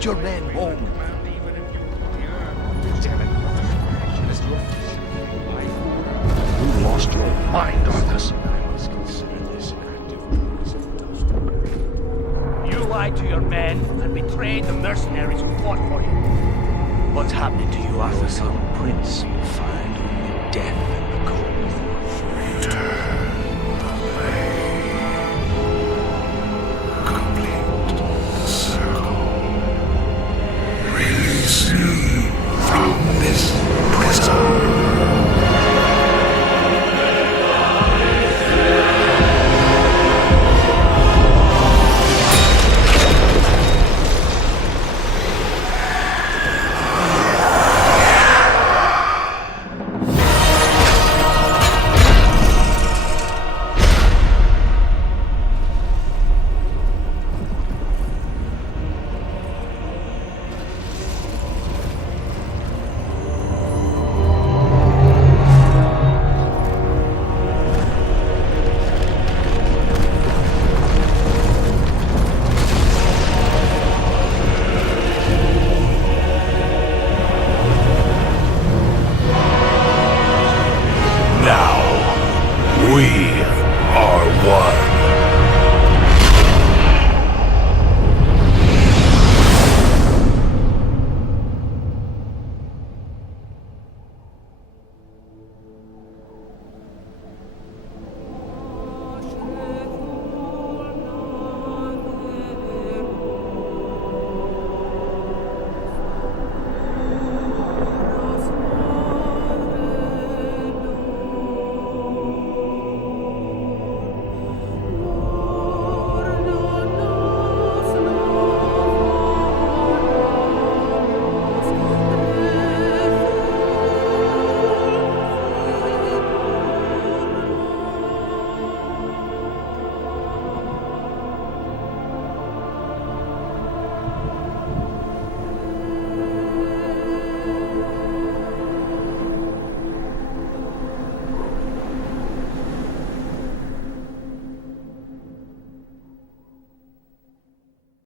Lead your men home. You lost your mind, Arthas. You lied to your men and betrayed the mercenaries who fought for you. What's happening to you, Arthas? Some prince will find only death and the cold. Complete the circle. Release me from this prison. We